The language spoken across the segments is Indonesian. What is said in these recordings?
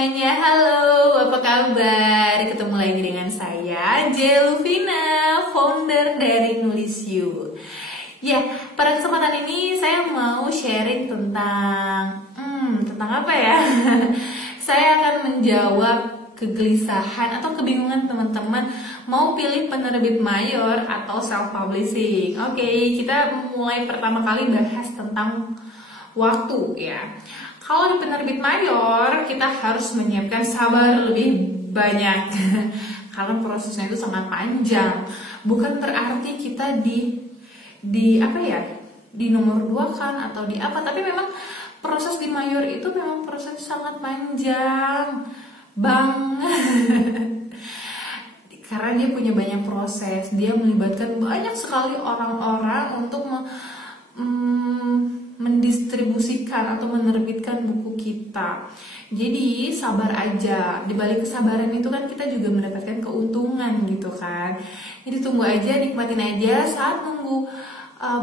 semuanya, halo, apa kabar? Ketemu lagi dengan saya, Jelvina, founder dari Nulis You. Ya, pada kesempatan ini saya mau sharing tentang apa ya? Saya akan menjawab kegelisahan atau kebingungan teman-teman mau pilih penerbit mayor atau self-publishing. Oke, kita mulai pertama kali bahas tentang waktu ya. Kalau di penerbit mayor kita harus menyiapkan sabar lebih banyak karena prosesnya itu sangat panjang. Bukan berarti kita di apa ya, di nomor 2 kan atau di apa, tapi memang proses di mayor itu memang proses sangat panjang banget. Karena dia punya banyak proses, dia melibatkan banyak sekali orang-orang untuk mendistribusikan atau menerbitkan buku kita. Jadi sabar aja. Di balik kesabaran itu kan kita juga mendapatkan keuntungan gitu kan. Jadi tunggu aja, nikmatin aja saat nunggu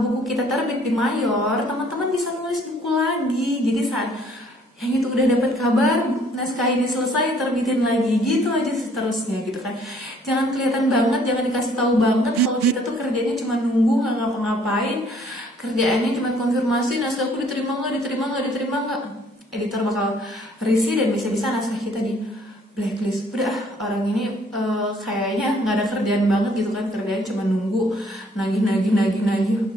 buku kita terbit di mayor, teman-teman bisa nulis buku lagi. Jadi saat yang itu udah dapat kabar, naskah ini selesai, terbitin lagi, gitu aja seterusnya gitu kan. Jangan kelihatan banget, jangan dikasih tahu banget kalau kita tuh kerjanya cuma nunggu, nggak ngapa-ngapain. Kerjaannya cuma konfirmasi naskahku diterima nggak. Editor bakal risih dan bisa-bisa naskah kita di blacklist. Udah, orang ini kayaknya nggak ada kerjaan banget gitu kan, kerjaan cuma nunggu, nagih.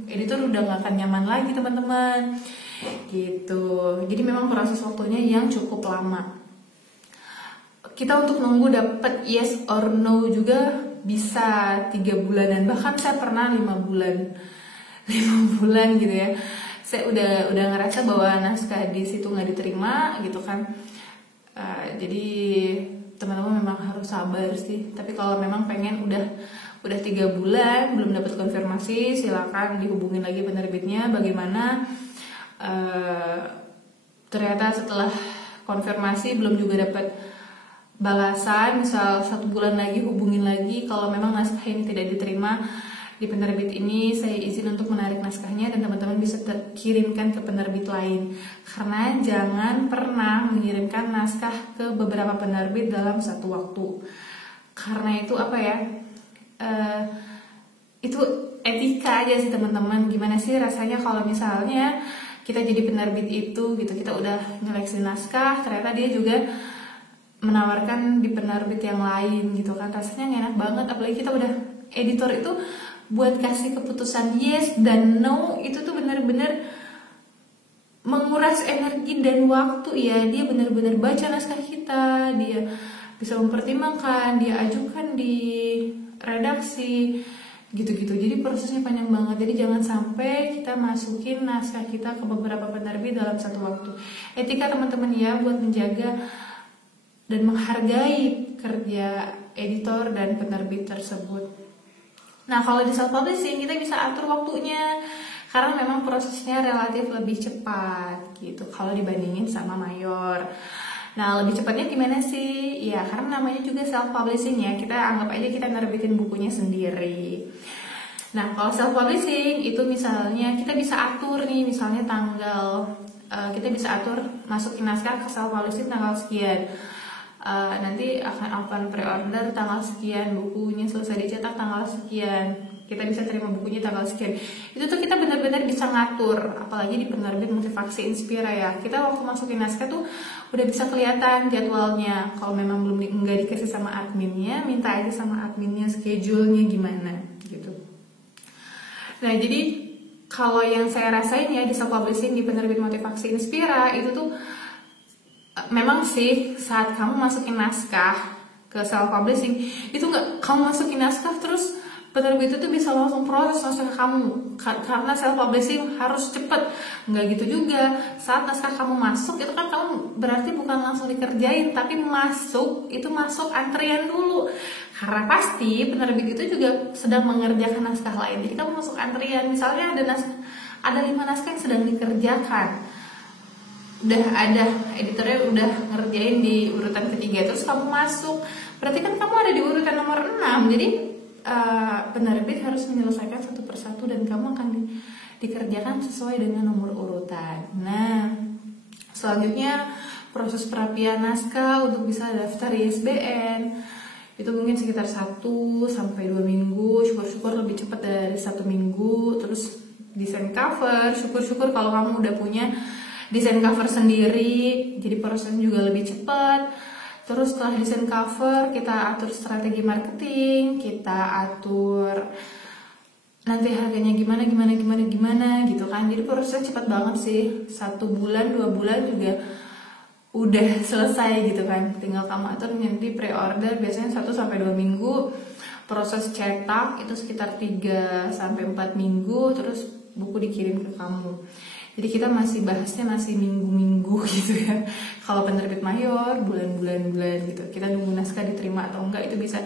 Editor udah nggak akan nyaman lagi teman-teman. Gitu. Jadi memang proses waktunya yang cukup lama. Kita untuk nunggu dapat yes or no juga bisa 3 bulanan, bahkan saya pernah 5 bulan gitu ya. Saya udah ngerasa bahwa naskah di situ nggak diterima gitu kan. Jadi teman-teman memang harus sabar sih. Tapi kalau memang pengen udah 3 bulan belum dapat konfirmasi, silakan dihubungin lagi penerbitnya. Bagaimana ternyata setelah konfirmasi belum juga dapat balasan, misal 1 bulan lagi hubungin lagi. Kalau memang naskah ini tidak diterima di penerbit ini, saya izin untuk menarik naskahnya dan teman-teman bisa kirimkan ke penerbit lain. Karena jangan pernah mengirimkan naskah ke beberapa penerbit dalam satu waktu. Karena itu apa ya? Itu etika aja sih teman-teman. Gimana sih rasanya kalau misalnya kita jadi penerbit itu gitu, kita udah nyeleksi naskah, ternyata dia juga menawarkan di penerbit yang lain gitu kan, rasanya gak enak banget. Apalagi kita udah editor itu buat kasih keputusan yes dan no itu tuh benar-benar menguras energi dan waktu ya. Dia benar-benar baca naskah kita, dia bisa mempertimbangkan, dia ajukan di redaksi gitu-gitu. Jadi prosesnya panjang banget. Jadi jangan sampai kita masukin naskah kita ke beberapa penerbit dalam satu waktu. Etika teman-teman ya, buat menjaga dan menghargai kerja editor dan penerbit tersebut. Nah, kalau di self-publishing kita bisa atur waktunya karena memang prosesnya relatif lebih cepat gitu kalau dibandingin sama mayor. Nah, lebih cepatnya gimana sih? Ya, karena namanya juga self-publishing ya, kita anggap aja kita nerbitin bukunya sendiri. Nah, kalau self-publishing itu misalnya kita bisa atur nih, misalnya tanggal, kita bisa atur masukin naskah ke self-publishing tanggal sekian. Nanti akan open pre-order tanggal sekian, bukunya selesai dicetak tanggal sekian, kita bisa terima bukunya tanggal sekian. Itu tuh kita benar-benar bisa ngatur. Apalagi di penerbit Motivasi Inspira ya, kita waktu masukin naskah tuh udah bisa kelihatan jadwalnya. Kalau memang belum nggak dikasih sama adminnya, minta aja sama adminnya schedule-nya gimana gitu. Nah, jadi kalau yang saya rasain ya di self-publishing di penerbit Motivasi Inspira itu tuh memang sih saat kamu masukin naskah ke self-publishing itu nggak kamu masukin naskah terus penerbit itu bisa langsung proses naskah kamu, karena self-publishing harus cepet. Nggak gitu juga. Saat naskah kamu masuk itu kan kamu berarti bukan langsung dikerjain, tapi masuk antrian dulu. Karena pasti penerbit itu juga sedang mengerjakan naskah lain. Jadi kamu masuk antrian. Misalnya ada 5 naskah yang sedang dikerjakan, udah ada editornya udah ngerjain di urutan ketiga, terus kamu masuk, berarti kan kamu ada di urutan nomor 6. Jadi penerbit harus menyelesaikan satu persatu dan kamu akan dikerjakan sesuai dengan nomor urutan. Nah, selanjutnya proses perapian naskah untuk bisa daftar ISBN itu mungkin sekitar 1-2 minggu, syukur-syukur lebih cepat dari 1 minggu. Terus desain cover, syukur-syukur kalau kamu udah punya desain cover sendiri, jadi prosesnya juga lebih cepat. Terus setelah desain cover, kita atur strategi marketing, kita atur nanti harganya gimana gitu kan. Jadi prosesnya cepat banget sih, 1 bulan 2 bulan juga udah selesai gitu kan. Tinggal kamu atur nanti pre-order, biasanya 1-2 minggu. Proses cetak itu sekitar 3-4 minggu, terus buku dikirim ke kamu. Jadi kita masih bahasnya masih minggu-minggu gitu ya. Kalau penerbit mayor bulan-bulan gitu. Kita nunggu naskah diterima atau enggak itu bisa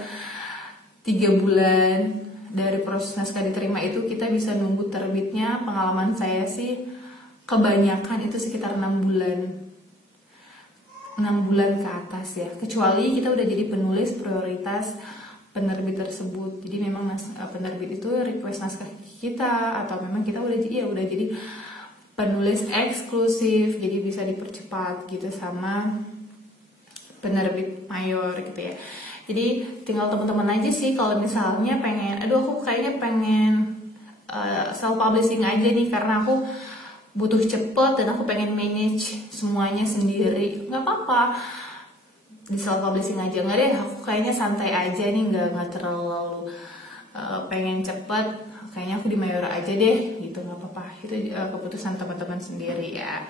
3 bulan. Dari proses naskah diterima itu kita bisa nunggu terbitnya. Pengalaman saya sih kebanyakan itu sekitar 6 bulan. 6 bulan ke atas ya. Kecuali kita udah jadi penulis prioritas penerbit tersebut. Jadi memang penerbit itu request naskah kita, atau memang kita udah jadi penulis eksklusif, jadi bisa dipercepat gitu sama penerbit mayor gitu ya. Jadi tinggal teman-teman aja sih kalau misalnya pengen, aku kayaknya pengen self publishing aja nih karena aku butuh cepet dan aku pengen manage semuanya sendiri. Nggak apa-apa, di self publishing aja. Nggak deh, aku kayaknya santai aja nih, nggak terlalu pengen cepet, kayaknya aku di mayor aja deh gitu. Nggak apa-apa, itu keputusan teman-teman sendiri ya.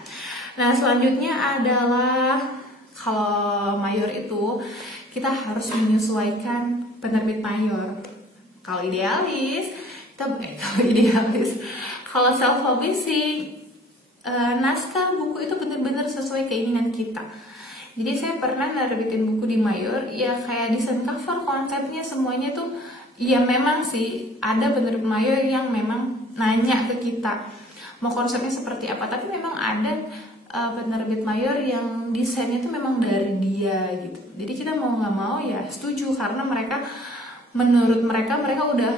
Nah selanjutnya adalah kalau mayor itu kita harus menyesuaikan penerbit mayor. Kalau idealis kalau self publishing naskah buku itu benar-benar sesuai keinginan kita. Jadi saya pernah nerbitin buku di mayor, ya kayak desain cover, konsepnya semuanya tuh ya memang sih ada penerbit mayor yang memang nanya ke kita mau konsepnya seperti apa, tapi memang ada penerbit mayor yang desainnya itu memang dari dia gitu. Jadi kita mau nggak mau ya setuju, karena menurut mereka udah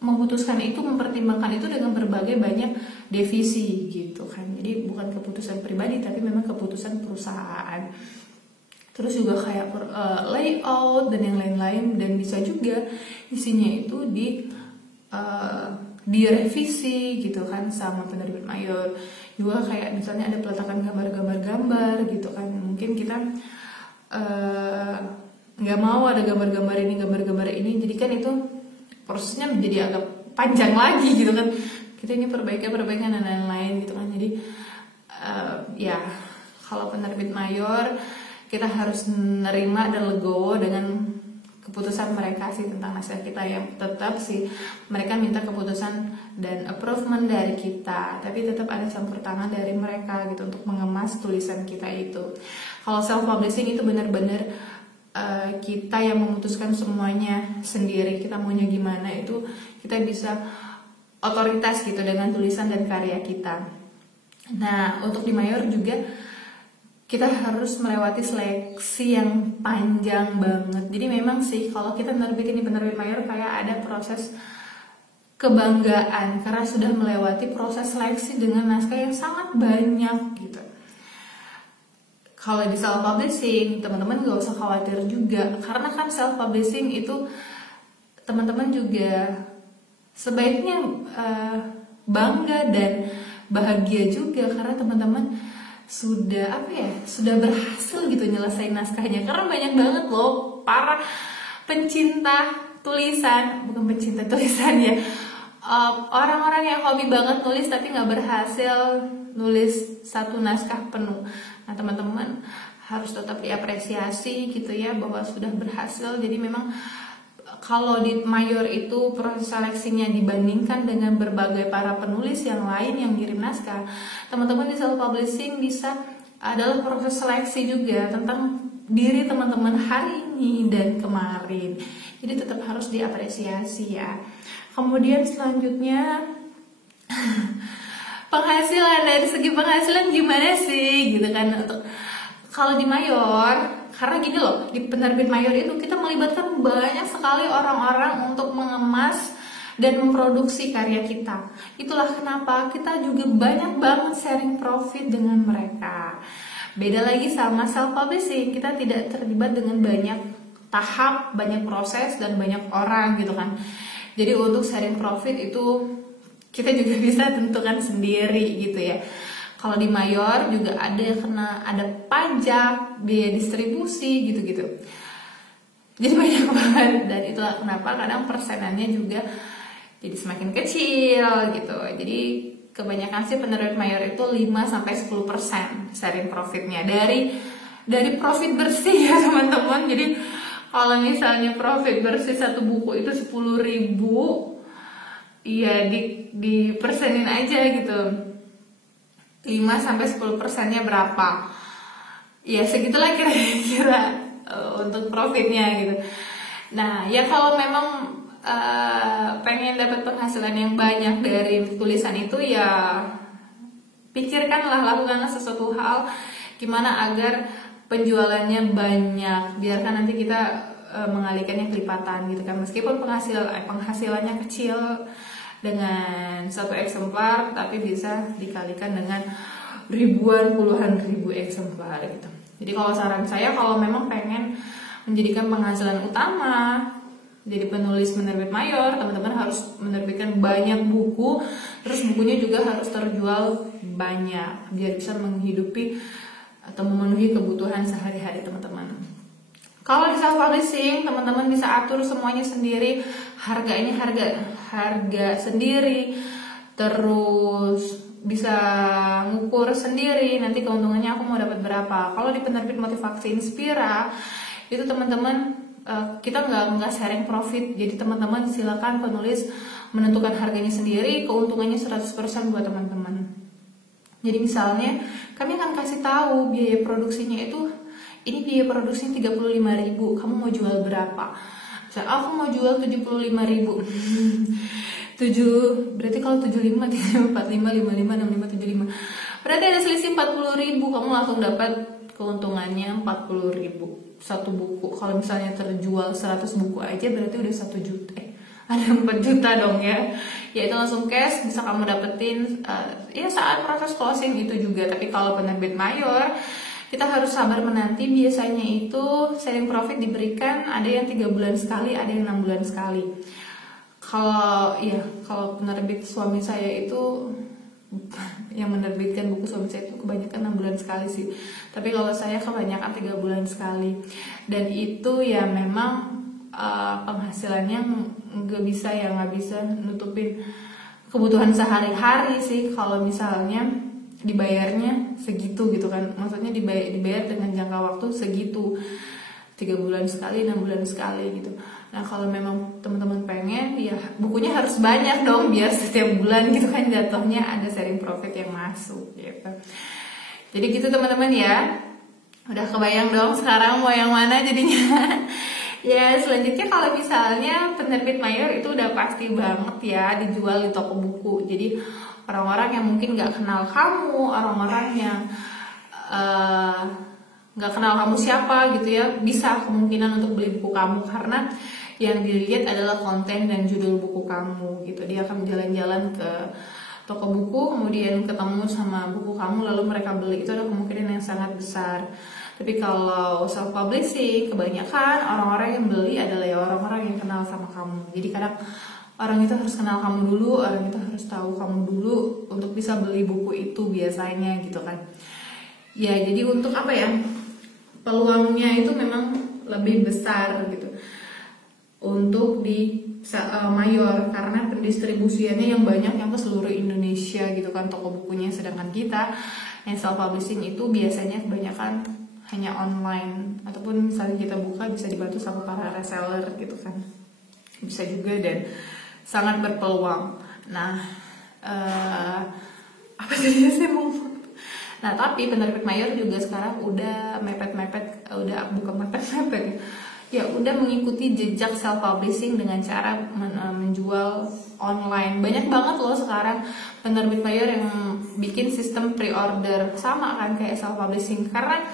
memutuskan itu, mempertimbangkan itu dengan berbagai banyak divisi gitu kan. Jadi bukan keputusan pribadi tapi memang keputusan perusahaan. Terus juga kayak layout dan yang lain-lain, dan bisa juga isinya itu direvisi gitu kan sama penerbit mayor. Juga kayak misalnya ada peletakan gambar gitu kan, mungkin kita nggak mau ada gambar-gambar ini, jadi kan itu prosesnya menjadi agak panjang lagi gitu kan. Kita ini perbaikan dan lain-lain gitu kan. Jadi ya kalau penerbit mayor kita harus menerima dan legowo dengan keputusan mereka sih tentang naskah kita. Yang tetap sih mereka minta keputusan dan approvement dari kita, tapi tetap ada campur tangan dari mereka gitu untuk mengemas tulisan kita itu. Kalau self publishing itu benar-benar kita yang memutuskan semuanya sendiri, kita maunya gimana itu kita bisa otoritas gitu dengan tulisan dan karya kita. Nah untuk di mayor juga kita harus melewati seleksi yang panjang banget. Jadi memang sih kalau kita nerbitin di penerbit mayor kayak ada proses kebanggaan karena sudah melewati proses seleksi dengan naskah yang sangat banyak gitu. Kalau di self publishing teman-teman gak usah khawatir juga, karena kan self publishing itu teman-teman juga sebaiknya bangga dan bahagia juga karena teman-teman sudah berhasil gitu nyelesain naskahnya. Karena banyak banget loh para pencinta tulisan, bukan pencinta tulisan ya, orang-orang yang hobi banget nulis tapi nggak berhasil nulis satu naskah penuh. Nah teman-teman harus tetap diapresiasi gitu ya bahwa sudah berhasil. Jadi memang kalau di mayor itu proses seleksinya dibandingkan dengan berbagai para penulis yang lain yang ngirim naskah, teman-teman di self publishing bisa adalah proses seleksi juga tentang diri teman-teman hari ini dan kemarin. Jadi tetap harus diapresiasi ya. Kemudian selanjutnya penghasilan, dari segi penghasilan gimana sih gitu kan. Untuk kalau di mayor, karena gini loh, di penerbit mayor itu kita melibatkan banyak sekali orang-orang untuk mengemas dan memproduksi karya kita. Itulah kenapa kita juga banyak banget sharing profit dengan mereka. Beda lagi sama self publishing, kita tidak terlibat dengan banyak tahap, banyak proses, dan banyak orang gitu kan. Jadi untuk sharing profit itu kita juga bisa tentukan sendiri gitu ya. Kalau di mayor juga ada pajak, biaya distribusi gitu-gitu. Jadi banyak banget, dan itulah kenapa kadang persenannya juga jadi semakin kecil gitu. Jadi kebanyakan sih penerbit mayor itu 5-10% sharing profitnya dari profit bersih ya teman-teman. Jadi kalau misalnya profit bersih satu buku itu 10.000, ya di persenin aja gitu. 5-10%-nya berapa? Ya segitulah kira-kira untuk profitnya gitu. Nah ya kalau memang pengen dapat penghasilan yang banyak dari tulisan itu, ya pikirkanlah, lakukanlah sesuatu hal gimana agar penjualannya banyak. Biarkan nanti kita mengalihkannya kelipatan gitu kan. Meskipun penghasilannya kecil dengan satu eksemplar, tapi bisa dikalikan dengan ribuan, puluhan ribu eksemplar gitu. Jadi kalau saran saya, kalau memang pengen menjadikan penghasilan utama jadi penulis penerbit mayor, teman-teman harus menerbitkan banyak buku, terus bukunya juga harus terjual banyak biar bisa menghidupi atau memenuhi kebutuhan sehari-hari teman-teman. Kalau di self publishing, teman-teman bisa atur semuanya sendiri, harganya harga sendiri, terus bisa ngukur sendiri nanti keuntungannya aku mau dapat berapa. Kalau di penerbit Motivasi Inspira itu teman-teman kita nggak sharing profit, jadi teman-teman silakan penulis menentukan harganya sendiri, keuntungannya 100% buat teman-teman. Jadi misalnya kami akan kasih tahu biaya produksinya itu, ini biaya produksinya 35.000, kamu mau jual berapa? Misalnya aku mau jual 75.000. 7 berarti kalau 75, 45, 55, 65, 75 berarti ada selisih 40.000, kamu langsung dapat keuntungannya 40.000 satu buku. Kalau misalnya terjual 100 buku aja berarti udah 1 juta, ada 4 juta dong ya. Ya itu langsung cash bisa kamu dapetin ya saat proses closing itu juga. Tapi kalau penerbit mayor kita harus sabar menanti. Biasanya itu sharing profit diberikan ada yang 3 bulan sekali, ada yang 6 bulan sekali. Kalau penerbit suami saya itu yang menerbitkan buku suami saya itu kebanyakan 6 bulan sekali sih. Tapi kalau saya kebanyakan 3 bulan sekali. Dan itu ya memang penghasilannya nggak bisa nutupin kebutuhan sehari-hari sih. Kalau misalnya dibayarnya segitu gitu kan, maksudnya dibayar dengan jangka waktu segitu, 3 bulan sekali, 6 bulan sekali gitu. Nah kalau memang teman-teman pengen, ya bukunya harus banyak dong biar setiap bulan gitu kan jatuhnya ada sharing profit yang masuk gitu. Jadi gitu teman-teman ya. Udah kebayang dong sekarang mau yang mana jadinya. Ya selanjutnya kalau misalnya penerbit mayor itu udah pasti banget ya dijual di toko buku. Jadi orang-orang yang mungkin gak kenal kamu, orang-orang yang gak kenal kamu siapa gitu ya, bisa kemungkinan untuk beli buku kamu karena yang dilihat adalah konten dan judul buku kamu gitu. Dia akan jalan-jalan ke toko buku, kemudian ketemu sama buku kamu, lalu mereka beli. Itu ada kemungkinan yang sangat besar. Tapi kalau self publishing, kebanyakan orang-orang yang beli adalah ya orang-orang yang kenal sama kamu. Jadi kadang orang itu harus kenal kamu dulu, orang itu harus tahu kamu dulu untuk bisa beli buku itu biasanya gitu kan. Ya jadi untuk apa ya, peluangnya itu memang lebih besar gitu untuk di mayor karena pendistribusiannya yang banyak, yang ke seluruh Indonesia gitu kan toko bukunya. Sedangkan kita yang self publishing itu biasanya kebanyakan hanya online, ataupun misalnya kita buka bisa dibantu sama para reseller gitu kan, bisa juga dan sangat berpeluang. Nah apa jadinya saya mau. Nah tapi penerbit mayor juga sekarang udah udah mengikuti jejak self publishing dengan cara menjual online. Banyak banget loh sekarang penerbit mayor yang bikin sistem pre-order sama kan kayak self publishing, karena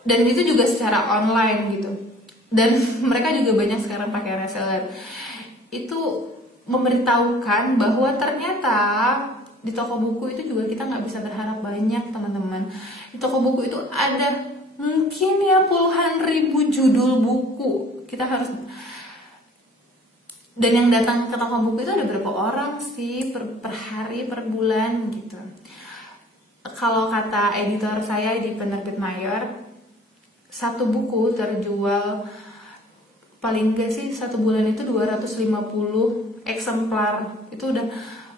dan itu juga secara online gitu. Dan mereka juga banyak sekarang pakai reseller. Itu memberitahukan bahwa ternyata di toko buku itu juga kita nggak bisa berharap banyak, teman-teman. Di toko buku itu ada mungkin ya puluhan ribu judul buku. Kita harus, dan yang datang ke toko buku itu ada berapa orang sih per hari, per bulan gitu. Kalau kata editor saya di Penerbit Mayor, satu buku terjual paling enggak sih satu bulan itu 250 eksemplar. Itu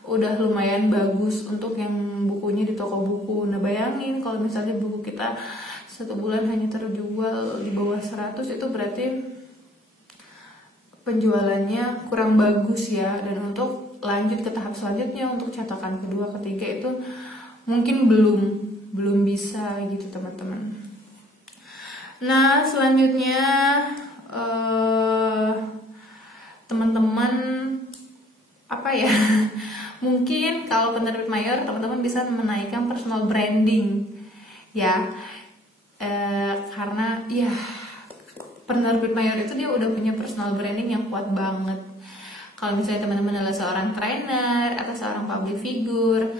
udah lumayan bagus untuk yang bukunya di toko buku. Nah bayangin kalau misalnya buku kita satu bulan hanya terjual di bawah 100, itu berarti penjualannya kurang bagus ya. Dan untuk lanjut ke tahap selanjutnya, untuk cetakan kedua, ketiga itu mungkin belum bisa gitu, teman-teman. Nah selanjutnya teman-teman apa ya? Mungkin kalau Penerbit Mayor, teman-teman bisa menaikkan personal branding ya, karena ya Penerbit Mayor itu dia udah punya personal branding yang kuat banget. Kalau misalnya teman-teman adalah seorang trainer atau seorang public figure,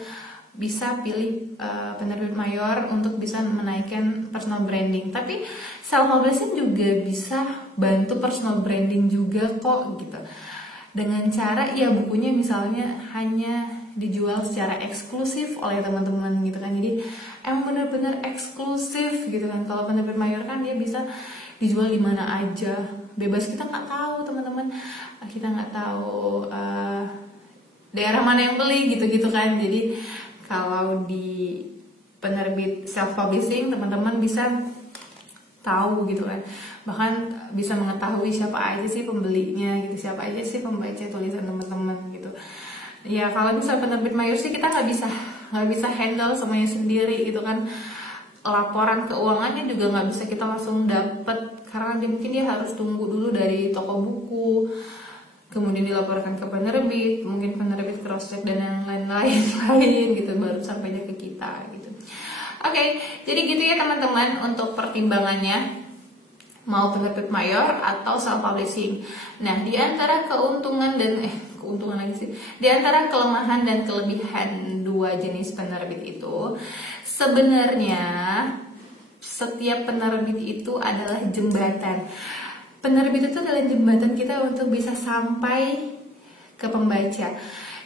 bisa pilih Penerbit Mayor untuk bisa menaikkan personal branding. Tapi self publishing juga bisa bantu personal branding juga kok gitu. Dengan cara ya bukunya misalnya hanya dijual secara eksklusif oleh teman-teman gitu kan. Jadi emang benar-benar eksklusif gitu kan. Kalau Penerbit Mayor kan dia bisa dijual di mana aja, bebas. Kita nggak tahu, teman-teman, kita nggak tahu daerah mana yang beli gitu-gitu kan. Jadi kalau di penerbit self publishing, teman-teman bisa tahu gitu kan, bahkan bisa mengetahui siapa aja sih pembelinya gitu, siapa aja sih pembaca tulisan teman-teman gitu. Ya kalau misalnya Penerbit Mayor sih kita nggak bisa handle semuanya sendiri gitu kan. Laporan keuangannya juga nggak bisa kita langsung dapet, karena mungkin dia harus tunggu dulu dari toko buku, kemudian dilaporkan ke penerbit, mungkin penerbit cross check dan yang lain-lain gitu, baru sampainya ke kita gitu. Oke, jadi gitu ya teman-teman untuk pertimbangannya, mau Penerbit Mayor atau self publishing. Nah, di antara keuntungan lagi sih, di antara kelemahan dan kelebihan dua jenis penerbit itu, sebenarnya setiap penerbit itu adalah jembatan. Penerbit itu adalah jembatan kita untuk bisa sampai ke pembaca.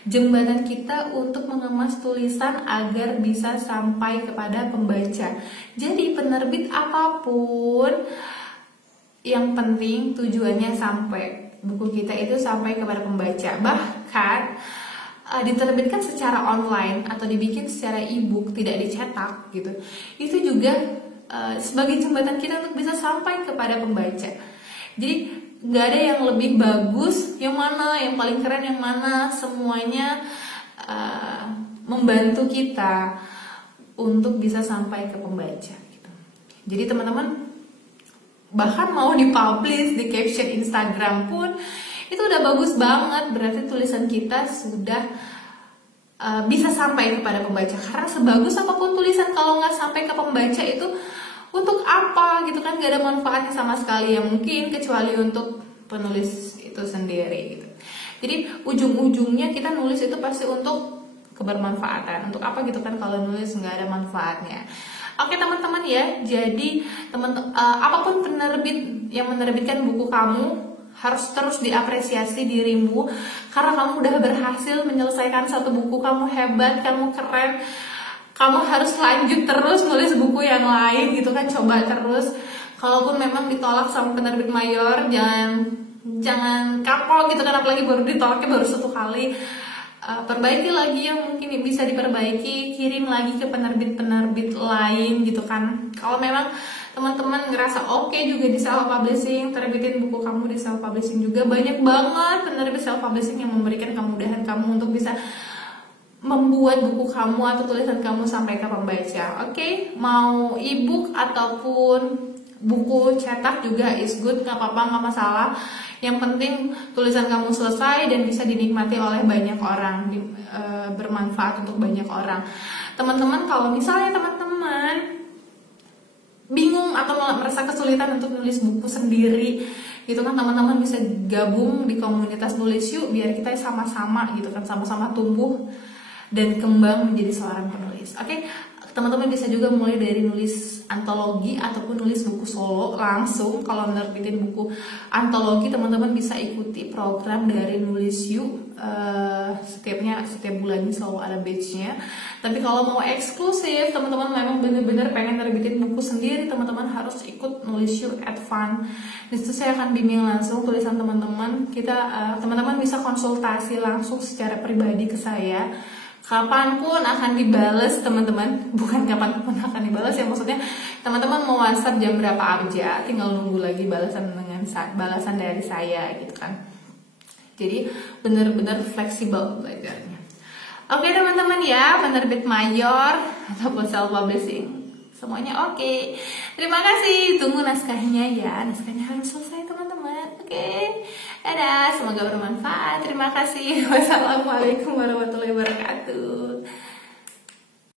Jembatan kita untuk mengemas tulisan agar bisa sampai kepada pembaca. Jadi penerbit apapun, yang penting tujuannya sampai buku kita itu sampai kepada pembaca. Bahkan diterbitkan secara online atau dibikin secara e-book, tidak dicetak gitu. Itu juga sebagai jembatan kita untuk bisa sampai kepada pembaca. Jadi nggak ada yang lebih bagus, yang mana, yang paling keren yang mana, semuanya membantu kita untuk bisa sampai ke pembaca gitu. Jadi teman-teman, bahkan mau dipublish di caption Instagram pun itu udah bagus banget, berarti tulisan kita sudah bisa sampai kepada pembaca. Karena sebagus apapun tulisan, kalau nggak sampai ke pembaca itu untuk apa gitu kan, gak ada manfaatnya sama sekali ya, mungkin kecuali untuk penulis itu sendiri gitu. Jadi ujung-ujungnya kita nulis itu pasti untuk kebermanfaatan. Untuk apa gitu kan kalau nulis nggak ada manfaatnya. Oke teman-teman ya, jadi apapun penerbit yang menerbitkan buku kamu, harus terus diapresiasi dirimu, karena kamu udah berhasil menyelesaikan satu buku. Kamu hebat, kamu keren. Kamu harus lanjut terus nulis buku yang lain gitu kan, coba terus. Kalaupun memang ditolak sama Penerbit Mayor, jangan kapok gitu kan, apalagi baru ditolaknya baru satu kali. Perbaiki lagi yang mungkin bisa diperbaiki, kirim lagi ke penerbit-penerbit lain gitu kan. Kalau memang teman-teman ngerasa oke juga di self publishing, terbitin buku kamu di self publishing juga. Banyak banget penerbit self publishing yang memberikan kemudahan kamu untuk bisa membuat buku kamu atau tulisan kamu sampai ke pembaca. Oke, mau ebook ataupun buku cetak juga is good, nggak apa-apa, nggak masalah. Yang penting tulisan kamu selesai dan bisa dinikmati oleh banyak orang, bermanfaat untuk banyak orang. Teman-teman, kalau misalnya teman-teman bingung atau merasa kesulitan untuk nulis buku sendiri gitu kan, teman-teman bisa gabung di komunitas nulis yuk, biar kita sama-sama gitu kan, sama-sama tumbuh dan kembang menjadi seorang penulis. Oke, teman-teman bisa juga mulai dari nulis antologi ataupun nulis buku solo langsung. Kalau menerbitin buku antologi, teman-teman bisa ikuti program dari Nulis You. Setiap bulannya selalu ada batch-nya. Tapi kalau mau eksklusif, teman-teman memang bener-bener pengen nerbitin buku sendiri, teman-teman harus ikut Nulis You Advance. Di situ saya akan bimbing langsung tulisan teman-teman. Teman-teman bisa konsultasi langsung secara pribadi ke saya. Kapanpun akan dibales teman-teman, bukan kapanpun akan dibales ya, maksudnya teman-teman mau WhatsApp jam berapa aja, tinggal nunggu lagi balasan dari saya gitu kan. Jadi benar-benar fleksibel belajarnya. Oke teman-teman ya, penerbit mayor ataupun self publishing semuanya oke. Terima kasih, tunggu naskahnya ya, naskahnya harus selesai teman-teman. Oke, dadah, semoga bermanfaat. Terima kasih. Wassalamualaikum warahmatullahi wabarakatuh.